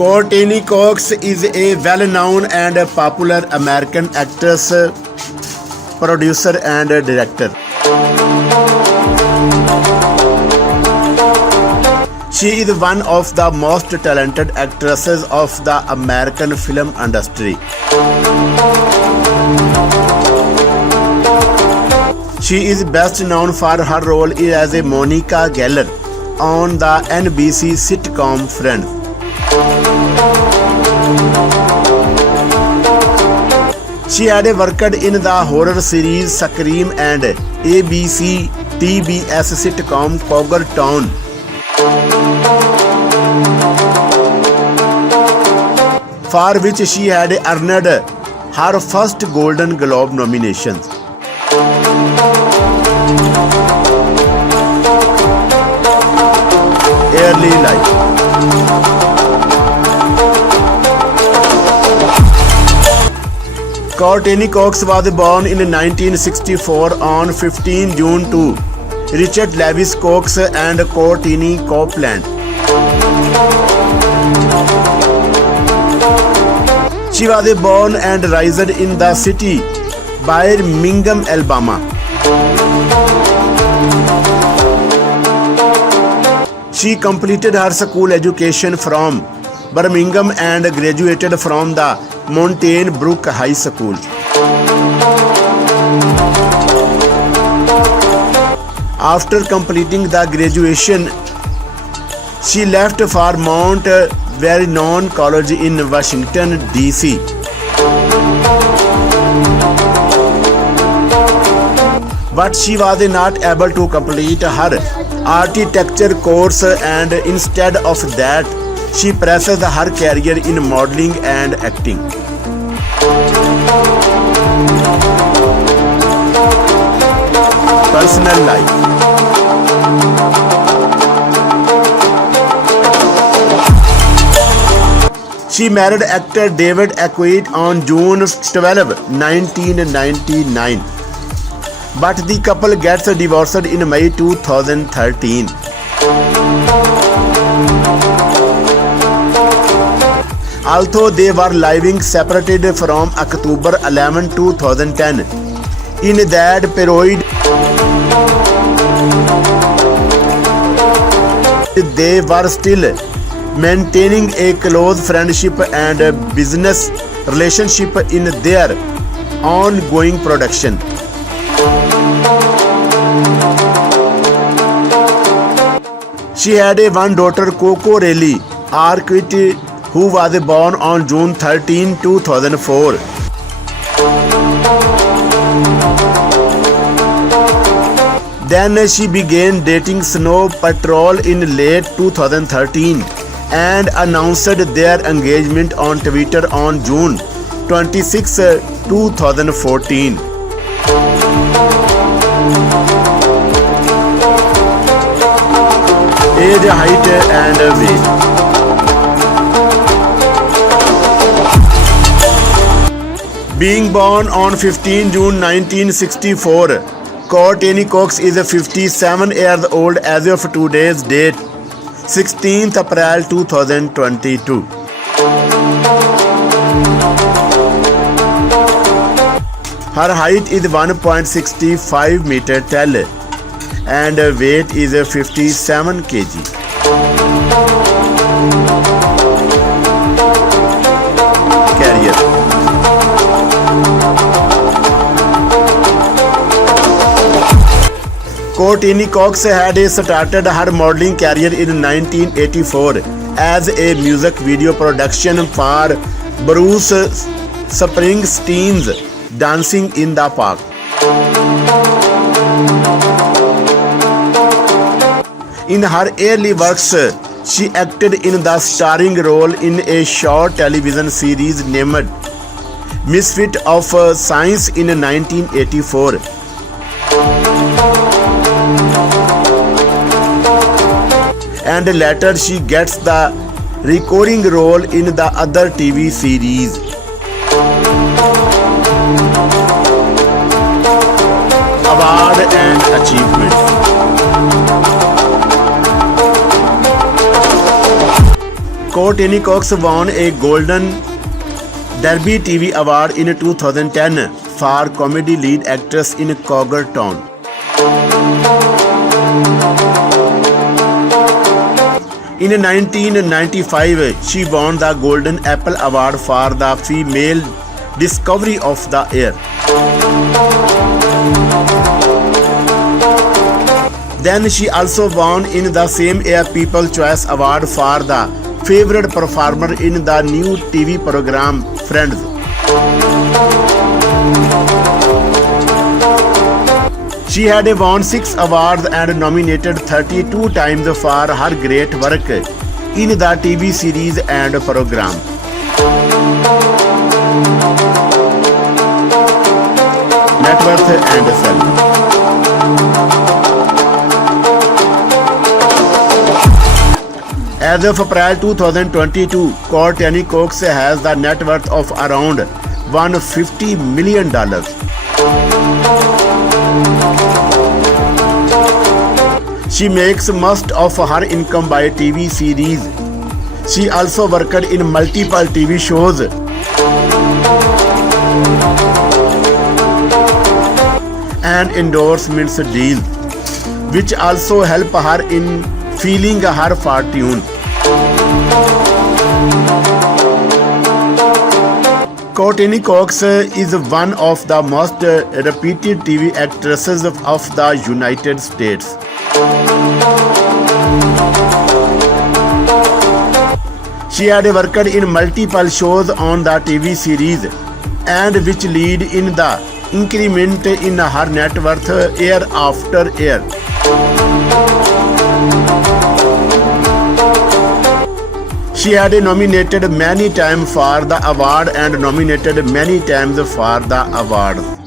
Courteney Cox is a well-known and popular American actress, producer and director. She is one of the most talented actresses of the American film industry. She is best known for her role as a Monīsa Gеllеr on the NBC sitcom Frіendẓ. She had worked in the horror series ʻsreaम and ABC TBS sitcom sougar town. For which she had earned her first Golden Globe nominations. Early life. Courteney Cox was born in 1964 on 15 June to Rrishard Lеwіជ្ Cox and Courteney Copeland. She was born and raised in the city Birmingham, Alabama. She completed her school education from Birmingham and graduated from the Mountain Vrook High School. After completing the graduation, she left for Mount Vernon College in Washington, D.C. But she was not able to complete her architecture course, and instead of that, she pursued her career in modeling and acting. Personal life. She married actor David Arquette on June 12, 1999. But the couple gets divorced in May 2013. Although they were living separated from October 11, 2010, in that period, they were still maintaining a close friendship and business relationship in their ongoing production. She had one daughter, Courteney Arquette, who was born on June 13, 2004. Then she began dating Snow Patrol in late 2013 and announced their engagement on Twitter on June 26, 2014. Age, height and weight. Being born on 15 June 1964, Courteney Cox is 57 years old as of today's date, 16th April 2022. Her height is 1.65 meter tall and weight is 57 kg. Career. Courteney Cox had started her modeling career in 1984 as a music video production for Bruce Springsteen's Dancing in the Park. In her early works, she acted in the starring role in a short television series named Misfit of Science in 1984. And later she gets the recurring role in the other TV series. Award and achievement. Courteney Cox won a Golden Derby TV Award in 2010 for comedy lead actress in Cougar Town. In 1995, she won the Golden Apple Award for the Female Discovery of the Year. Then she also won in the same year People's Choice Award for the Favorite Performer in the new TV program Frіendẓ. She had won 6 awards and nominated 32 times for her great work in the TV series and program. Net worth and salary. As of April 2022, Courteney Cox has the net worth of around $150 million. She makes most of her income by TV series. She also worked in multiple TV shows. And endorsements deals, which also help her in feeling her fortune. Courteney Cox is one of the most reputed TV actresses of the United States. She had worked in multiple shows on the TV series and which lead in the increment in her net worth year after year. She had nominated many times for the award and nominated many times for the awards.